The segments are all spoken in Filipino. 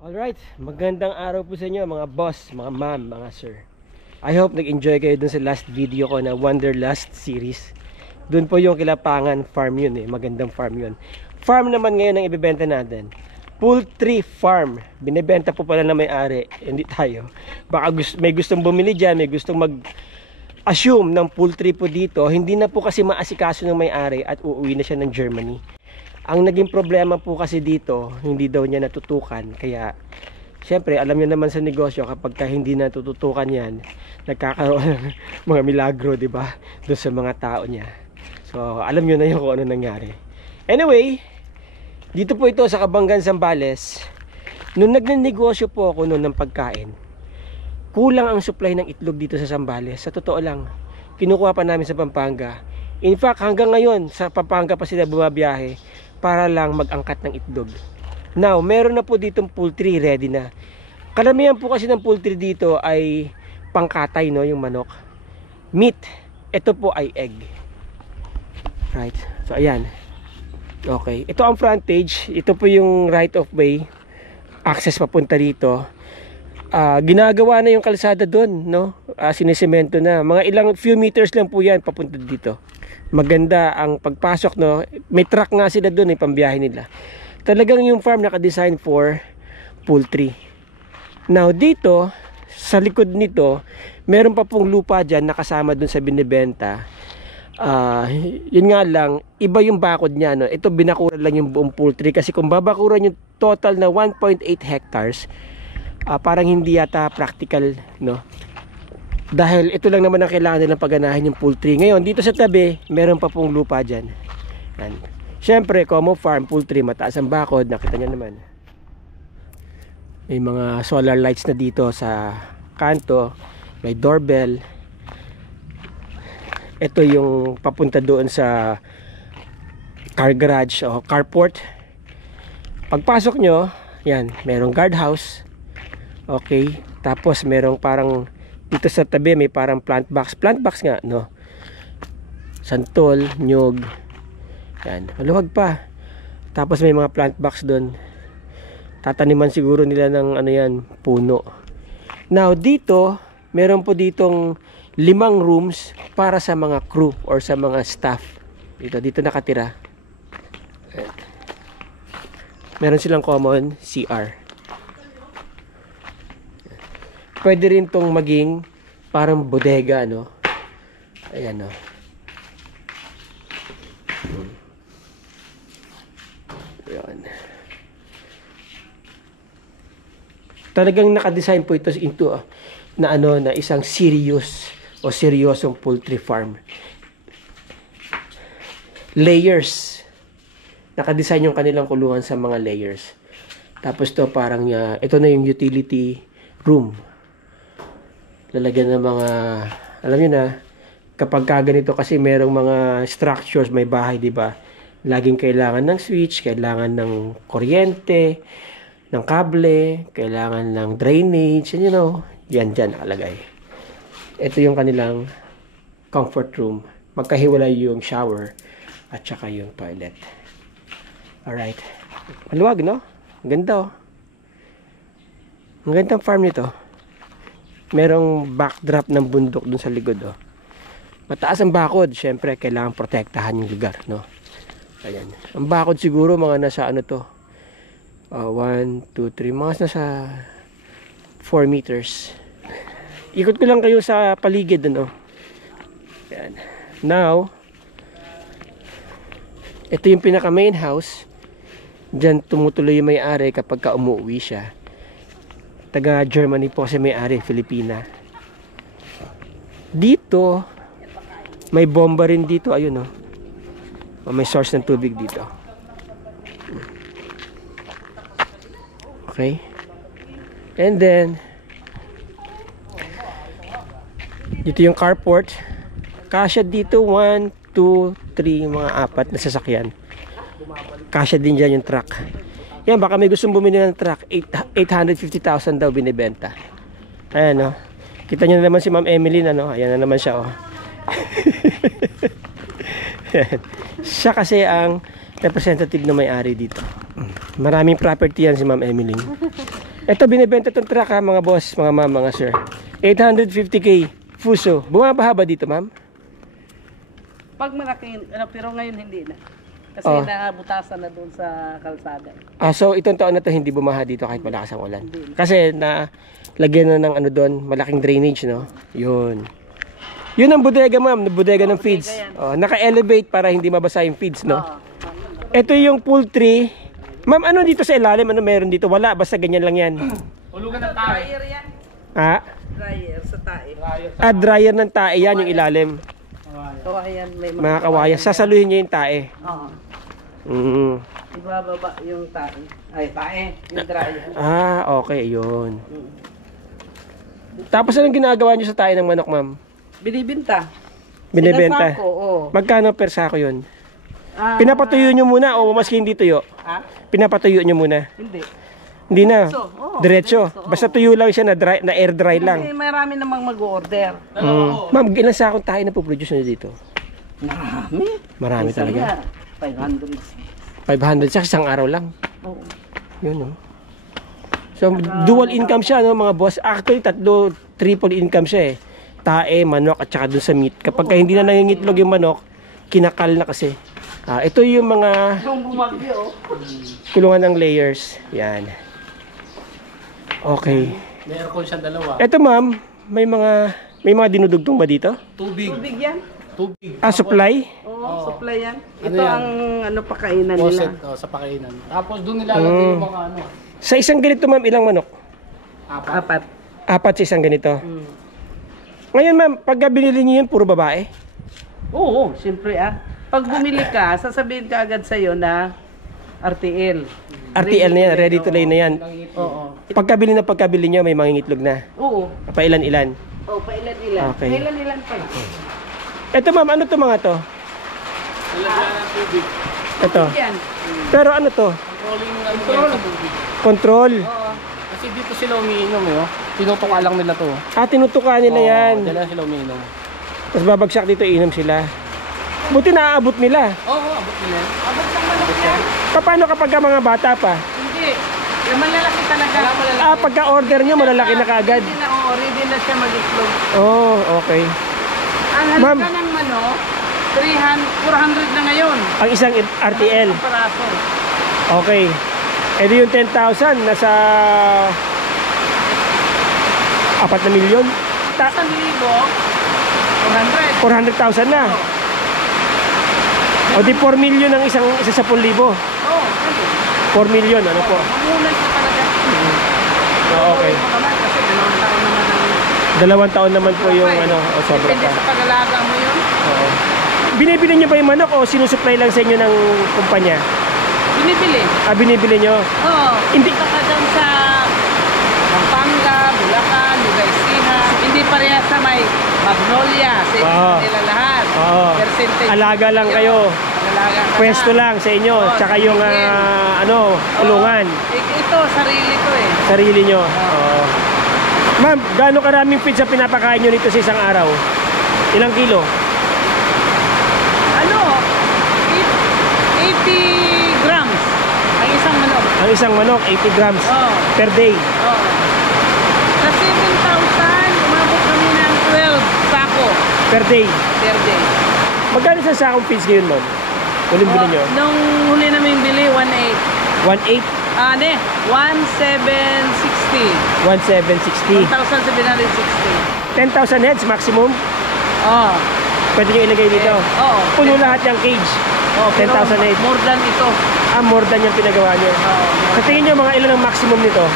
Alright, magandang araw po sa inyo mga boss, mga ma'am, mga sir. I hope nag-enjoy kayo dun sa last video ko na Wanderlust series. Dun po yung Kilapangan farm yun magandang farm yun. Farm naman ngayon ang ibebenta natin. Poultry farm. Binebenta po pala na may-ari, hindi tayo. Baka may gustong bumili dyan, may gustong mag-assume ng poultry po dito. Hindi na po kasi maasikaso ng may-ari at uuwi na siya ng Germany. Ang naging problema po kasi dito, hindi daw niya natutukan. Kaya, syempre, alam niyo naman sa negosyo, kapag hindi natututukan yan, nagkakaroon ng mga milagro, di ba? Doon sa mga tao niya. So, alam niyo na yung kung ano nangyari. Anyway, dito po ito sa Kabanggan, Zambales. Nung nagnenegosyo po ako noon ng pagkain, kulang ang supply ng itlog dito sa Zambales. Sa totoo lang, kinukuha pa namin sa Pampanga. In fact, hanggang ngayon, sa Pampanga pa sila bumabiyahe para lang mag-angkat ng itlog. Now, meron na po ditong poultry ready na. Karamihan po kasi ng poultry dito ay pangkatay, no, yung manok. Meat. Ito po ay egg. Right. So, ayan. Okay. Ito ang frontage. Ito po yung right of way. Access papunta dito. Ginagawa na yung kalsada doon, no? Sinisemento na. Mga ilang few meters lang po yan papunta dito. Maganda ang pagpasok, no? May truck nga sila doon, pambiyahe nila. Talagang yung farm naka-design for poultry. Now dito, sa likod nito, meron pa pong lupa dyan nakasama doon sa binibenta. Yun nga lang, iba yung bakod niya, no? Ito binakura lang yung buong poultry kasi kung babakuran yung total na 1.8 hectares, parang hindi yata practical, no? Dahil ito lang naman ang kailangan nilang pagganahin yung poultry. Ngayon, dito sa tabi, meron pa pong lupa dyan. Yan. Siyempre, Como Farm, poultry, mataas ang bakod. Nakita nyo naman. May mga solar lights na dito sa kanto. May doorbell. Ito yung papunta doon sa car garage o carport. Pagpasok nyo, yan, merong guardhouse. Okay. Tapos, merong parang dito sa tabi may parang plant box nga, no? Santol, nyug. Yan, maluwag pa. Tapos may mga plant box doon. Tataniman siguro nila ng ano yan, puno. Now dito, meron po ditong 5 rooms para sa mga crew or sa mga staff. Dito nakatira. Meron silang common CR. Pwede rin tong maging parang bodega, no? Ayan, no? Ayan. Talagang nakadesign po ito into na isang serious o seryosong poultry farm. Layers. Nakadesign yung kanilang kulungan sa mga layers. Tapos to parang ito na yung utility room. Lalagyan ng mga, alam niyo na, kapag ganito kasi merong mga structures, may bahay, di ba? Laging kailangan ng switch, kailangan ng kuryente, ng kable, kailangan ng drainage, and yan dyan nakalagay. Ito yung kanilang comfort room. Magkahiwalay yung shower at saka yung toilet. Alright. Maluwag, no? Ang ganda, oh. Ang gandang farm nito. Merong backdrop ng bundok dun sa likod, oh. Mataas ang bakod, syempre kailangan protektahan yung lugar, no? Ayan. Ang bakod siguro mga nasa ano to? 1, 2, 3, mga nasa 4 meters. Ikot ko lang kayo sa paligid, ano? Ayan. Now, ito yung pinaka main house. Diyan tumutuloy yung may-ari kapag umuwi siya. Taga Germany po kasi may-ari, Filipina. Dito, may bomba rin dito. Ayun, oh. May source ng tubig dito. Okay. And then, dito yung carport. Kasya dito, 1, 2, 3, mga 4 na sasakyan. Kasya din dyan yung truck. Yan, baka may gustong bumili ng truck. 850,000 daw binibenta. Ayan, no? Kita nyo na naman si Ma'am Emily, ano? Ayan na naman siya, oh. Siya kasi ang representative na may-ari dito. Maraming property yan si Ma'am Emeline. Ito, binibenta itong truck ha, mga boss, mga ma'am, mga sir. 850k Fuso. Bumabaha ba dito, ma'am? Pag malaki, pero ngayon hindi na. Kasi nabutasan na doon sa kalsada. So itong taon na to hindi bumaha dito kahit malakas ang ulan. Hindi. Kasi na lagyan na ng ano doon, malaking drainage, no? Yun. Yun ang bodega, ma'am, bodega ng feeds. Naka-elevate para hindi mabasa yung feeds, no? Ito yung poultry. Ma'am, ano dito sa ilalim? Ano meron dito? Wala, basta ganyan lang yan. Hulugan ng tae. Dryer yan. Dryer sa tae. Dryer ng tae yan yung ilalim. Kawayan, may Mga kawayan. Sasaluhin niya yung tae. Oo. Ibababa yung tae. Ay, tae. Yung dryer. Okay, yun. Tapos anong ginagawa niyo sa tae ng manok, ma'am? Binibenta. Binibenta? Sinasako, oo. Magkano per sako yun? Pinapatuyo nyo muna o maski hindi tuyo? Pinapatuyo nyo muna? Hindi. Hindi na? Diretso? Diretso. Basta tuyo lang siya na air dry lang? Kasi marami namang mag-order. Ma'am, ilang sakong tayo na po-produce nyo dito? Marami Isa talaga. nga, 500. 500 sa isang araw lang. Oo. Yun, no? So, dual income siya, no, mga boss. Actually, triple income siya eh. Tae, manok, at saka dun sa meat. Kapag hindi na nangingitlog yung manok, kinakal na kasi. Ito yung mga kulungan ng layers. Yan. Okay. May aircon siya dalawa. Ito, ma'am, may mga dinudugtong ba dito? Tubig. Tubig yan. Tubig. Supply? Oo, supply yan. Ano Ito yan? ang pakainan Faucet nila. sa pakainan. Tapos doon nilalagay yung mga ano. Sa isang ganito, ma'am, ilang manok? 4. 4 sa isang ganito. Ngayon, ma'am, pagka binili niyo yun, puro babae? Oo, siyempre Pag bumili ka, sasabihin ka agad sa'yo na RTL. RTL na yan, ready to lay na yan. Oo. Pagkabili niyo, may mangingitlog na. Oo. Pailan-ilan. Oo, pailan-ilan. Okay. Pailan-ilan pa. Ito, ma'am, ano to mga to? Lalagyan ng tubig. Ito. Yan. Pero ano to? Controlling ng sa tubig. Control. Oo. Kasi dito sila umiinom eh. Tinutuka lang nila to. Tinutukan nila yan. Diyan lang sila umiinom. Tapos babagsak dito, inom sila. Buti naaabot nila. Oo, abot nila. Abot ng manok yan. Paano kapag mga bata pa? Hindi. Yung malalaki talaga. Pagka order nyo, malalaki na kaagad. Ready na, ready na siya mag-itlog. Okay. Ang Ma'am. halaga ng manok, 400 na ngayon. Ang isang RTL. Ang paraso. Okay. Edi yung 10,000, nasa 4 na milyon. 1,000, 400,000 na. O di 4 million ang isa 10,000. Oo, ano? 4 million, ano po? Mamunan siya talaga. Okay. Naman, kasi 2 taon naman ang... 2 taon naman po yung sobra Depende pa. sa pag-alaga mo yun. Oo. Binibili nyo ba yung manok o sinusupply lang sa inyo ng kumpanya? Binibili. Binibili nyo? Oo. Hindi. Punta ka dyan sa Pampanga, Bulacan, Nugaisiha. Hindi parehas sa may Magnolia. Sa inyo nila lahat. Percentage. Alaga lang kayo. Alaga ka Pwesto lang sa inyo. Tsaka yung kulungan. Ito, sarili ko eh. Sarili nyo. Ma'am, gaano karaming pizza pinapakain nyo nito sa isang araw? Ilang kilo? Ano? 80 grams. Ang isang manok. Ang isang manok, 80 grams per day. Sa 7,000, umabot kami ng 12 sako Per day. per day. Magkano sa sakong feeds ngayon, ma'am? Huling bili nyo? Nung huli namin bili, 1,800. 1,800? 1,760. 1,760. 1,760. 10,000 heads maximum? Oh. Pwede nyo ilagay dito? Oo. Puno lahat yung cage? Oh, 10,000 heads? More than ito. More than yung pinagawa nyo? Sa tingin nyo, mga ilan ang maximum nito?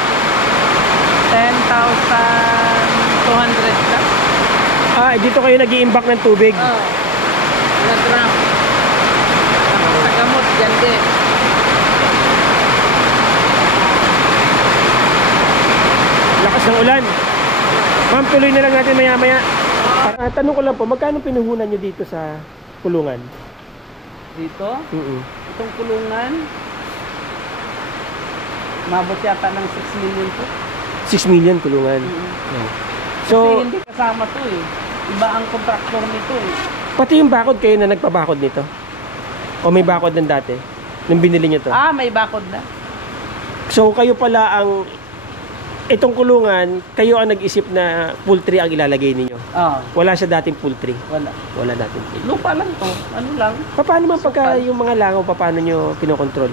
10,200 ka. Dito kayo nag-i-imbak ng tubig? Nag-gram. Sa gamot, dyan din. Lakas ng ulan. Ma'am, tuloy na lang natin maya-maya. Tanong ko lang po, magkano pinuhunan nyo dito sa kulungan? Dito, itong kulungan, mabot yata ng 6 million to. 6 million kulungan. So, Kasi hindi kasama to eh. Iba ang kontraktor nito eh. pati yung bakod kayo na nagpabakod nito? O may bakod ng dati? nung binili nyo to? May bakod na. So kayo pala ang, itong kulungan, kayo ang nag-isip na poultry ang ilalagay ninyo? Wala siya dating poultry? Wala dating poultry. Lupa lang to. Ano lang? Paano man pagka yung mga langaw, paano nyo kinokontrol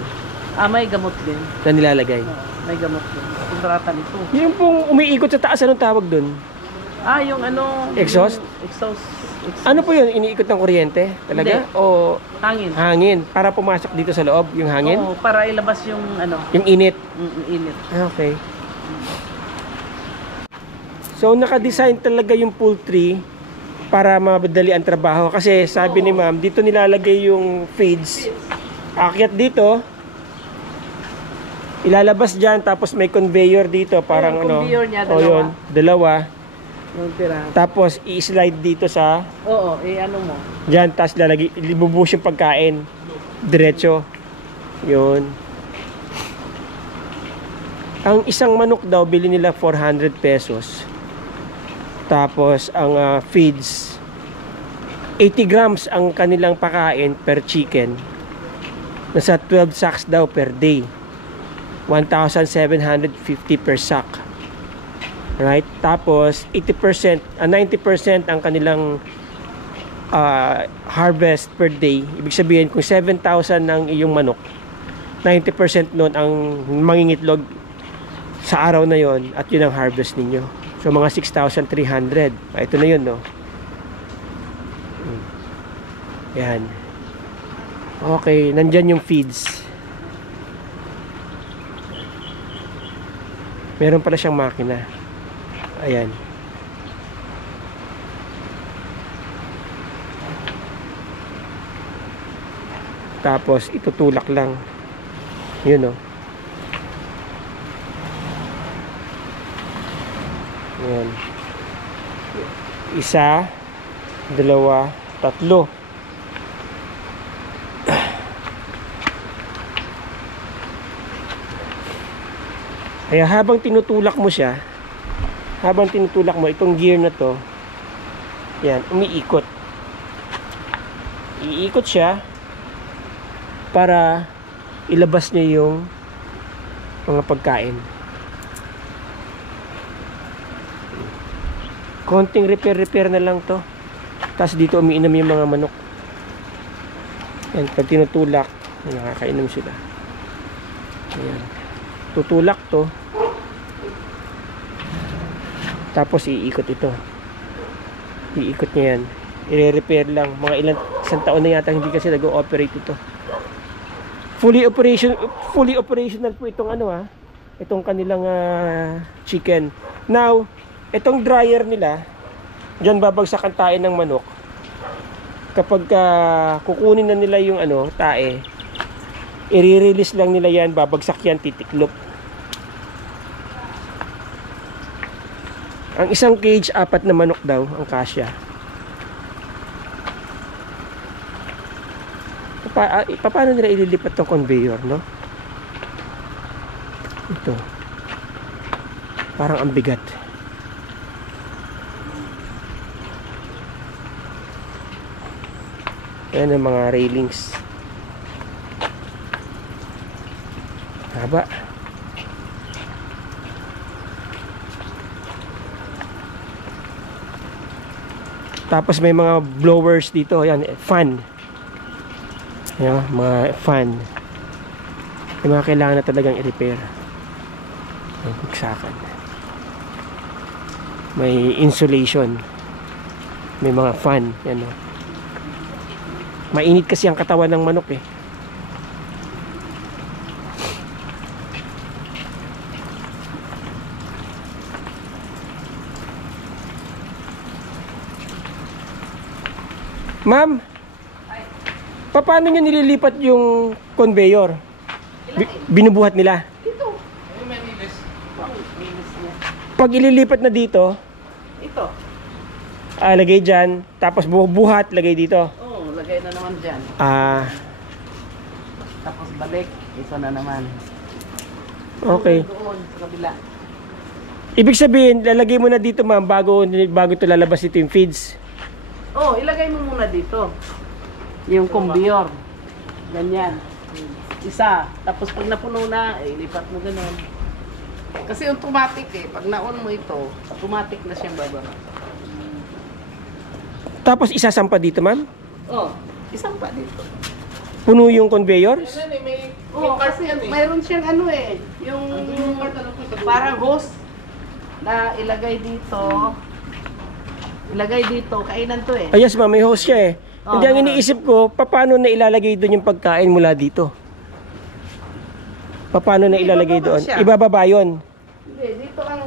May gamot din. na nilalagay? May gamot din. Kontrata nito. Yung pong umiikot sa taas, anong tawag dun? Yung ano? Exhaust? Exhaust. Ano po yun? Iniikot ng kuryente? Talaga? Hindi. O Hangin. hangin? Para pumasok dito sa loob, yung hangin? Oo, para ilabas yung ano. Yung init? Init. Okay. So, naka-design talaga yung poultry para madali ang trabaho. Kasi sabi ni ma'am, dito nilalagay yung feeds. Akyat dito, ilalabas dyan, tapos may conveyor dito. Parang Yung conveyor niya, O yun, dalawa. Yung tira. Tapos, i-slide dito sa Oo, ano mo. dyan, tapos ibubuhos yung pagkain. Diretso. Yun. Ang isang manok daw, bili nila 400 pesos. Tapos, ang feeds, 80 grams ang kanilang pakain per chicken. Nasa 12 sacks daw per day. 1,750 per sack. Right? Tapos, 90% ang kanilang harvest per day. Ibig sabihin, kung 7,000 ang iyong manok, 90% nun ang mangingitlog sa araw na yon at yun ang harvest ninyo. So, mga 6,300. Ito na yun, no? Yan. Okay, nandyan yung feeds. Meron pala siyang makina. Ayan. Tapos itutulak lang. Yun, oh. Ayan. Isa, dalawa, tatlo. Kaya habang tinutulak mo siya, itong gear na to, yan, umiikot. Iikot siya para ilabas niya yung mga pagkain. Konting repair na lang to. Tapos dito umiinom yung mga manok. Yan, pag tinutulak, nakakainom sila. Ayan. Tutulak to. Tapos iikot ito. Iikot niya yan. I-repair lang. Mga isang taon na yata hindi kasi nag-ooperate ito. Fully operational po itong itong kanilang chicken. Now, itong dryer nila, diyan babagsak ang tae ng manok. Kapag kukunin na nila yung tae, i-release lang nila yan, babagsak yan, titiklop. Ang isang cage, 4 na manok daw ang kasya. Paano nila ililipat tong conveyor, no? Ito. Parang ang bigat. Ayan ang mga railings. Haba. Tapos may mga blowers dito. Ayan, fan. Ayan, mga fan. Yung mga kailangan na talagang i-repair. Ayan, bigsakan. May insulation. May mga fan. Ayan, o. Mainit kasi ang katawan ng manok eh. Ma'am, paano nyo nililipat yung conveyor? Binubuhat nila? Dito. Pag ililipat na dito, Ito. lagay dyan, tapos buhat, lagay dito. Oo, lagay na naman dyan. Tapos balik. Ito na naman. Okay. Doon, sa kabila. Ibig sabihin, lalagay mo na dito ma'am bago ito lalabas dito yung feeds. Oh, ilagay mo muna dito. Yung conveyor. Ganyan. Isa. Tapos pag napuno na, ilipat mo ganun. Kasi automatic eh. Pag na-on mo ito, automatic na siyang bababa. Tapos isasampa dito, ma'am? Oh, isang pa dito. Puno yung conveyor? Oh, kasi mayroon siyang ano eh. Yung parang hose na ilagay dito. Ilagay dito. Kainan to eh. Ay, yes, ma'am, may hose siya eh. Hindi, ang iniisip ko, paano na ilalagay doon yung pagkain mula dito? Paano na ilalagay doon? Ibababa yun. Hindi, dito ang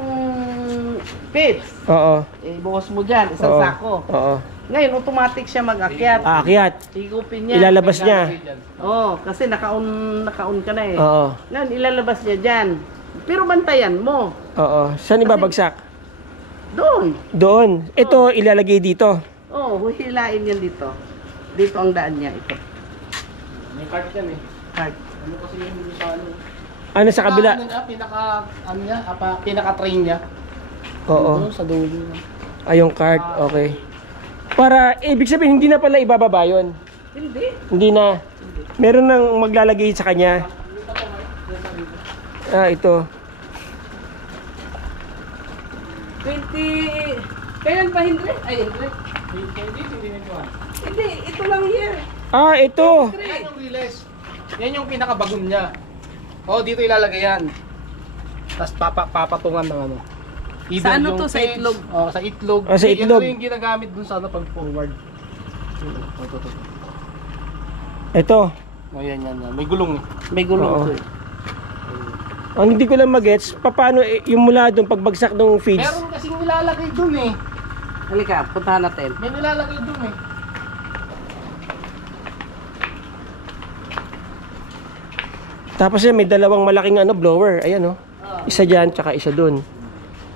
feeds. Oo. Buhos mo dyan, isang sako. Oo. Ngayon, automatic siya mag-akyat. Aakyat. Higupin niya. Ilalabas niya. Oo, kasi naka-on ka na eh. Oo. Ngayon, ilalabas niya dyan. Pero bantayan mo. Oo. Saan ibabagsak? Doon. Doon. Ito, ilalagay dito. Oo, huhilain yan dito. Dito ang daan niya, ito. May cart yan eh. Cart. Ano kasi yung sa ano? Ano sa kabila? Pinaka-train niya. Oo. Doon sa dulo. Ay, yung cart. Okay. Para, ibig sabihin, hindi na pala ibababa yun. Hindi. Hindi na. Meron nang maglalagay sa kanya. Ah, ito. 20... Kailan pa, Hendry? Ay, Hendry. Hindi, ito lang here. Ah, ito. Yan yung relays. Yan yung pinaka-bagon niya. Oh, dito ilalagay yan. Tapos papatungan ng ano. Sa ano yung to? Sa page. itlog? Oh, sa itlog. Ah, sa itlog. Yan yung ginagamit dun sa ano pag forward. Ito. Oh, yan. May gulong eh. May gulong Oo. to eh. Ang hindi ko lang magets, paano yung mula doon pagbagsak ng feeds? Meron kasing nilalagay dun eh. Halika, puntahan natin. May nilalagay dun eh. Tapos yan, may dalawang malaking blower. Ayan oh. Isa dyan, tsaka isa doon.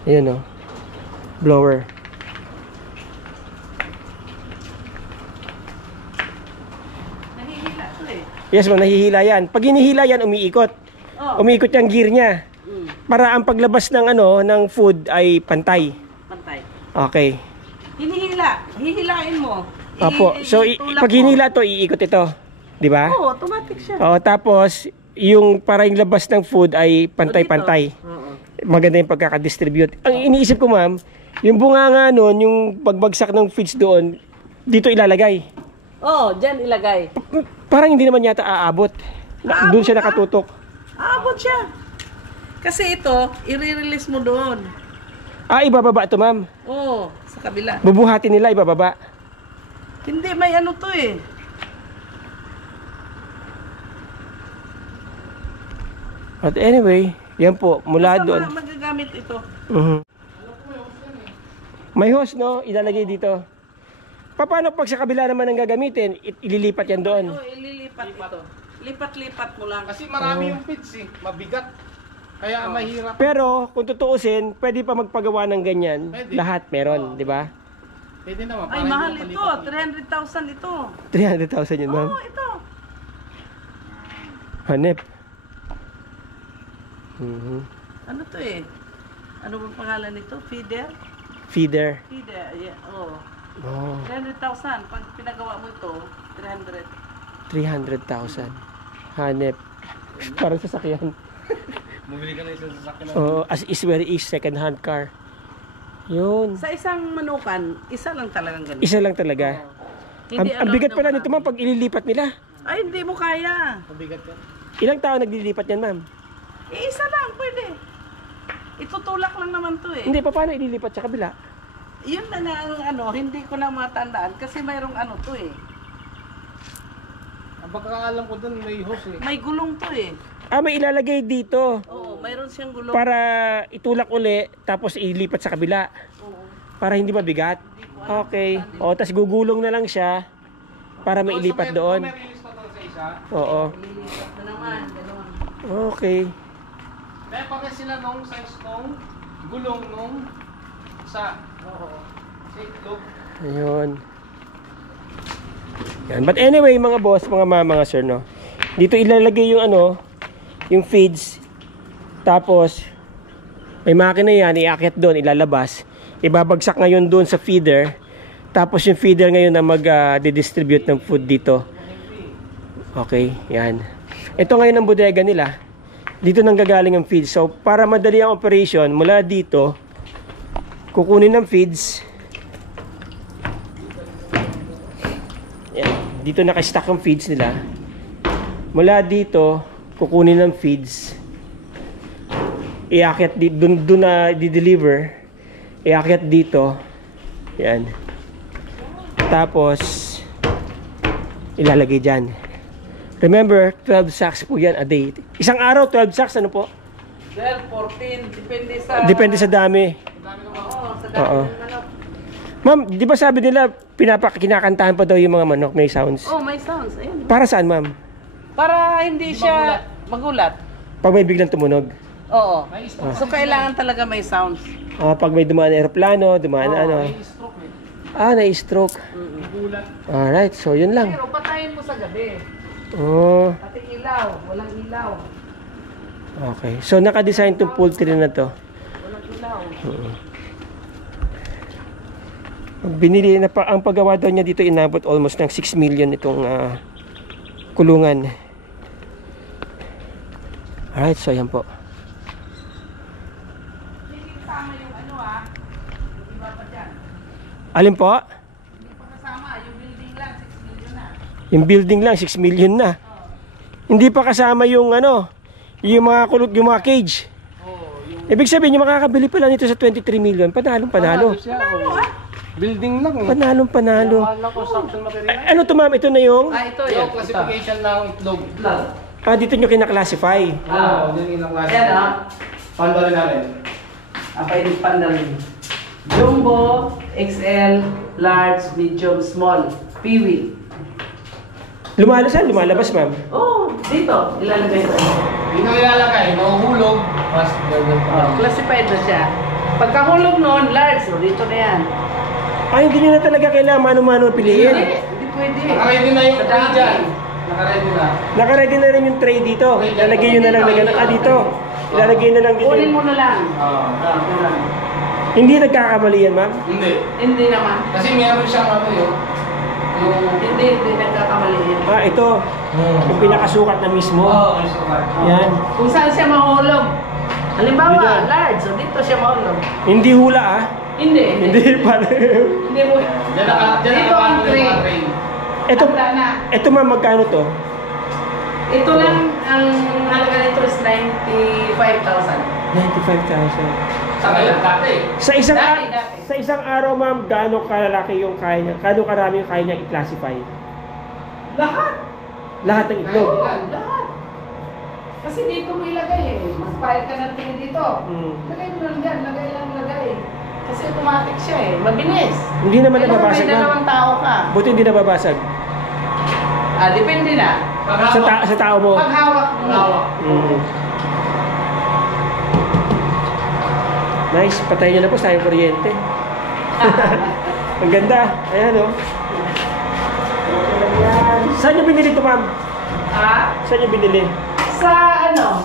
Ayan oh. Blower. Nahihila to eh. Yes, ma'am, nahihila yan. Pag hinihila yan, umiikot. Oh. Umiikot yung gear niya. Para ang paglabas ng ng food ay pantay. Pantay. Okay. Hinihila. Hihilain mo. Apo. So, Itulak pag mo. hinila to, iikot ito. Di ba? Oo, automatic siya. Oo, tapos, yung para yung labas ng food ay pantay-pantay. Oo. Maganda yung pagkakadistribute. Ang iniisip ko, ma'am, yung bunganga nun, yung pagbagsak ng feeds doon, dito ilalagay. Oo, dyan ilagay. Parang hindi naman yata aabot. Doon siya nakatutok. Aabot siya. Kasi ito, i-release mo doon. Ah, ibababa ito, ma'am. Oo, sa kabila. Bubuhatin nila, ibababa. Hindi, may ano to eh. But anyway, yan po, mula Basta doon. magagamit ito. May hose, no? Ilalagay dito. Paano pag sa kabila naman ang gagamitin, ililipat yan doon? Oo, ililipat ito. Lipat-lipat mo lang. Kasi marami yung feeds eh. Mabigat. Kaya mahirap. Pero kung tutuusin, pwede pa magpagawa ng ganyan. Pwede. Lahat meron, di ba? Pwede naman. Ay, para mahal hindi ito. mapalipat. 300,000 ito. 300,000 yun, ma'am. Oo, ito. Hanep. Mhm. Ano to eh? Ano bang pangalan nito? Feeder? Feeder. Feeder, yeah. Oh. Oh, 300,000. Pag pinagawa mo ito, 300. 300,000. Hanep. Parang sasakyan. Bumili ka na isang sasakyan. Oh, as is very is second hand car. Yun. Sa isang manukan, isa lang talagang ganito. Isa lang talaga. Ang bigat pala nito, ma'am, pag ililipat nila. Ay, hindi mo kaya. Mabigat yan. Ilang tao naglilipat yan, ma'am? Isa lang, pwede. Itutulak lang naman to eh. Hindi, paano ililipat sa kabila? Yun na nga ang hindi ko na matandaan kasi mayroong ano to eh. Ang pagkakaalam ko dun may hose eh. May gulong to eh. Ah, may ilalagay dito. Oo, mayroon siyang gulong. Para itulak uli, tapos ilipat sa kabila. Oo. Para hindi mabigat. Okay. O, tas gugulong na lang siya para mailipat doon. May release pa doon sa isa. Oo. Lilipat na naman, gano'n. Okay. Kaya pares sila nung size nung gulong nung sa sa itlog. Ayun. Yan. But anyway, mga boss, mga mama, mga sir, no. Dito ilalagay yung yung feeds. Tapos may makina yan, iakyat doon, ilalabas. Ibabagsak ngayon doon sa feeder. Tapos yung feeder ngayon na mag-distribute ng food dito. Okay, yan. Ito ngayon ang bodega nila. Dito nang gagaling ang feeds. So, para madali ang operation, mula dito, kukunin ng feeds. Yan. Dito nakastack ang feeds nila. Mula dito, kukunin ng feeds. Iakyat dito, dun na di-deliver. Iakyat dito. Yan. Tapos, ilalagay dyan. Remember, 12 sacks po yan a day. Isang araw, 12 sacks, ano po? 12, 14, Depende sa dami. Oo, sa dami Oo. ng manok. Ma'am, di ba sabi nila, kinakantahan pa daw yung mga manok, may sounds? Oh, may sounds. Ayun. Para saan, ma'am? Para hindi siya magulat. Pag may biglang tumunog. Oo. So, kailangan talaga may sounds. Pag may dumaan na aeroplano, dumaan na ano. Na-stroke. Alright, so yun lang. Pero patayin mo sa gabi. Oh, Pati ilaw. Walang ilaw. okay. So naka-design tong poultry na to. Walang ilaw. Binili na pa, ang paggawa daw niya dito inabot almost ng 6 million itong kulungan. Alright, so yan po. Hindi kasama yung ano yung iba pa dyan. Alin po? Hindi pa kasama. Yung building lang, 6 million na. Yung building lang 6 million na. Hindi pa kasama yung yung mga cage. Ibig sabihin yung makakabili pala nito sa 23 million, panalong panalo. Building lang eh. Panalong panalo. Construction material. Ano to ma'am? Ito na yung Ito Yung yun. classification ng itlog. dito nyo kinaklasify. Oo, yun yung klase. Yan Panda rin namin. Pwede pandarin. Jumbo, XL, large, medium, small. Piwi. Lumalabas ma'am. Oh, dito. Ilalagay ito. Dito ilalagay, mahuhulog. Mas Classified na siya. Pagkahulog noon, large. So, dito na yan. Hindi nyo na talaga kailangan mano-mano piliin. Hindi pwede. nakaready na yung tray dyan. Nakaready na. Nakaready na rin yung tray dito. Lalagay nyo na lang dito. Ilalagay na lang dito. Kunin mo na lang. Oo. Hindi nagkakamali yan ma'am. Hindi. Hindi naman. Kasi meron siyang yung Hindi nagkakamaliin. Ito. Yung pinakasukat na mismo. Oo, may sukat. Yan. Kung saan siya mahulog. Halimbawa, Dito. large. So, dito siya mahulog. Hindi hula Hindi. Hindi pala. Hindi mo. Dito ang tray. Handa na. Ito ma'am, magkano to? Ito lang, ang halaga nito is 95,000. 95,000. Sa ngayon, dati. Sa isang araw ma'am, gaano kalalaki yung kaya niya? Gaano karami yung kaya niya i-classify? Lahat. Lahat ng itlog. Lahat. Kasi dito mo ilagay Mag-file ka ng tingin dito. Lagay mo lang dyan. Lagay. Kasi automatic siya Mabilis. Hindi naman nababasag May dalawang tao ka. Buti hindi nababasag. Depende na. Sa tao mo. Pag hawak mo. Nice, patayin niyo na po sa yung kuryente. Ang ganda. Ayan Saan niyo binili ito ma'am? Saan niyo binili? Sa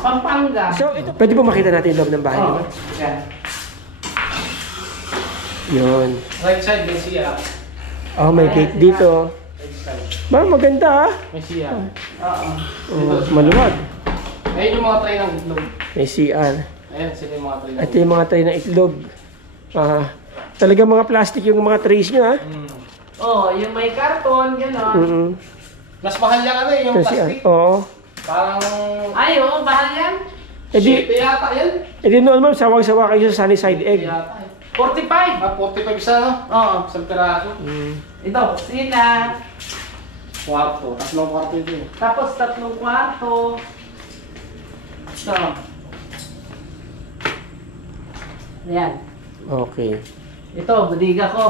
Pampanga. So, ito, pwede po makita natin yung loob ng bahay. Yan. Yun. Right side, may siya. May gate dito. Right side. Ma'am, maganda May siya. maluwag. Ayun yung mga tray ng itlog. May CR. Ayan, sila yung mga tray ng Ito yung mga tray ng itlog. Talagang mga plastic yung mga trays nyo Yung may karton, gano'n. Mas mahal yan yung plastic. Oo. Parang... Bahal yan. Shit, yata yan. Noon ma'am, sawang-sawa kayo sa sunny side egg. Yata 45. 45 isa, no? Oo. Isang piraso. Ito, sila. Kwarto. Tatlong kwarto ito Tapos 3 kwarto. Ito. Ayan. Okay. Ito, budiga ko.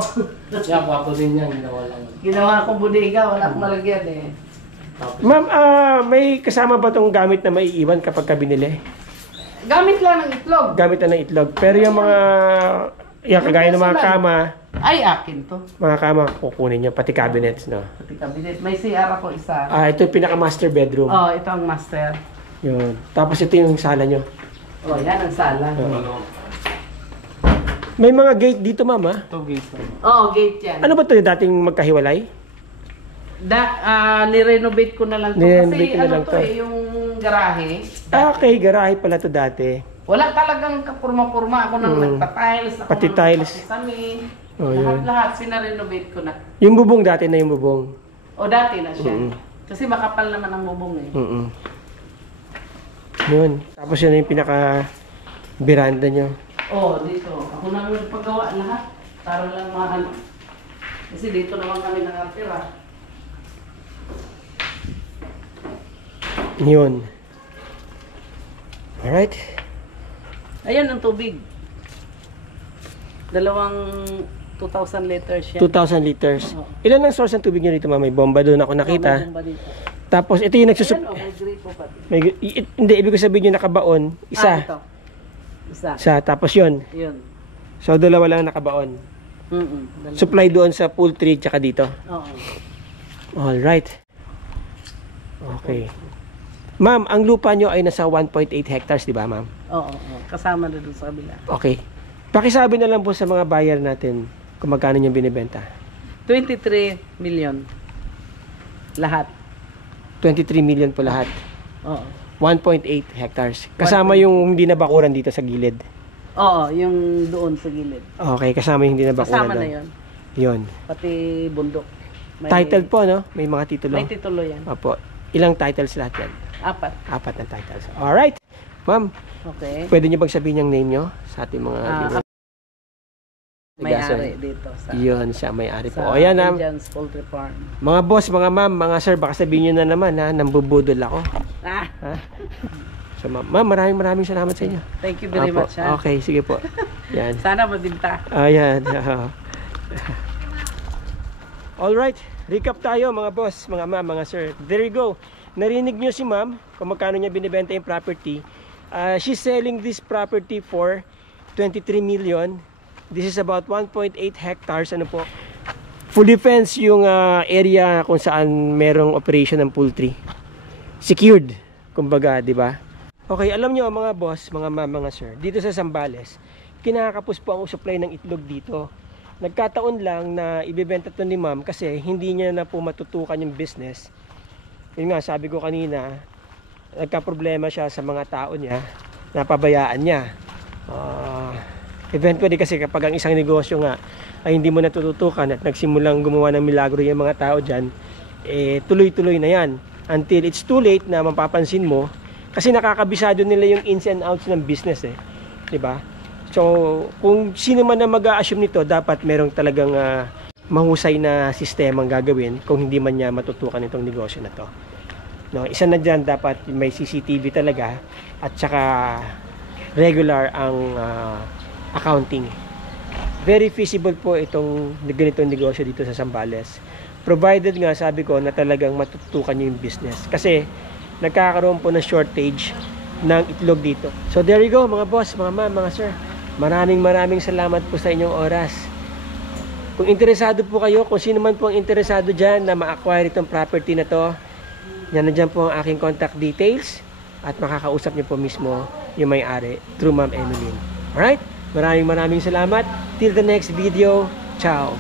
Yan, kwarto din yan. Ginawa lang. Ginawa ko budiga, wala akong malagyan Ma'am, may kasama ba tong gamit na maiiwan kapag ka binili? Gamit lang ng itlog. Gamit na ng itlog. Pero yung mga, kagaya ng mga kama, Ay, akin to. mga kama, kukunin nyo, pati cabinets, no? Pati kabinet. May CR ako isa. Ito yung pinaka-master bedroom. Ito ang master. Yun. Tapos ito yung sala nyo. Yan ang sala. May mga gate dito, ma'am, Ito gate. Gate yan. Ano ba ito yung dating magkahiwalay? Ni-renovate ko na lang to. Ni-renovate Kasi ko na lang to. yung garahe. Okay, garahe pala to dati. Wala talagang kapurma-purma. Ako nang nagpa-tiles. Ako Pati nang tiles. nagpapasami. Oh, yun. Lahat-lahat, sinarenovate ko na. Yung bubong dati na yung bubong. O dati na siya. Mm. Kasi makapal naman ang bubong eh. Mm. Yun. Tapos yun na yung pinaka veranda nyo. Oh, dito. Ako nang nagpagawa lahat. Para lang maano. Kasi dito naman kami nakatira. Yun. Alright. Ayan ang tubig. 2,000 liters yan. 2,000 liters. Oo. Ilan ang source ng tubig nyo dito, ma'am? May bomba doon ako nakita. May bomba dito. Tapos ito yung nagsusup... Ayan, may gripo pa. Hindi, ibig ko sabihin yung nakabaon. Isa. Ito. Isa. Isa. Tapos yun. Yun. So, dalawa lang nakabaon. Supply doon sa poultry tsaka dito. Oo. Alright. Okay. Ma'am, ang lupa nyo ay nasa 1.8 hectares, di ba, ma'am? Oo. Kasama na doon sa kabila. Okay. Pakisabi na lang po sa mga buyer natin kung magkano nyo binibenta. 23 million. Lahat. 23 million po lahat. Oo. 1.8 hectares. Kasama yung hindi nabakuran dito sa gilid. Oo, yung doon sa gilid. Okay, kasama yung hindi nabakuran Kasama na doon. yun. Yun. Pati bundok. Title po, no? May mga titulo. May titulo yan. Opo. Ilang titles lahat yan? 4. 4 na titles. Alright. Ma'am, Okay. pwede nyo bang sabihin yung name nyo sa ating mga viewers? May-ari dito sa Yun, siya may-ari po. sa O yan, ma'am. Indian's Poultry Farm. Mga boss, mga ma'am, mga sir, baka sabihin nyo na naman ha, nambubudol ako. Ah, Ha? So ma'am, maraming salamat sa inyo. thank you very Apo. much. Ha? Okay, sige po. Yan. Sana mabinta. Ayan. Alright, recap tayo mga boss, mga ma'am, mga sir. There you go. Narinig nyo si ma'am kung magkano niya binibenta yung property. She's selling this property for 23 million. This is about 1.8 hectares. Ano po? Fully fenced yung area kung saan merong operation ng poultry. Secured, kumbaga, di ba? Okay, alam nyo mga boss, mga ma'am, mga sir, dito sa Zambales, kinakapos po ang supply ng itlog dito. Nagkataon lang na ibebenta to ni ma'am kasi hindi niya na po matutukan yung business. Yun nga, sabi ko kanina, nagka-problema siya sa mga tao niya, napabayaan niya. Eventually kasi kapag ang isang negosyo nga ay hindi mo natututukan at nagsimulang gumawa ng milagro yung mga tao dyan, tuloy-tuloy na yan. Until it's too late na mapapansin mo kasi nakakabisado nila yung ins and outs ng business eh. Diba? So, kung sino man na mag-a-assume nito, dapat merong talagang mahusay na sistemang gagawin kung hindi man niya matutukan itong negosyo na to. No, isa na dyan, dapat may CCTV talaga at saka regular ang accounting. Very feasible po itong ganitong negosyo dito sa Zambales. Provided nga, sabi ko, na talagang matutukan niyo yung business. Kasi nagkakaroon po ng shortage ng itlog dito. So there you go mga boss, mga ma'am, mga sir. Maraming salamat po sa inyong oras. Kung interesado po kayo, kung sino man po ang interesado dyan na ma-acquire itong property na to, yan na dyan po ang aking contact details at makakausap niyo po mismo yung may-ari through Ma'am Emeline. Alright? Maraming salamat. Till the next video. Ciao!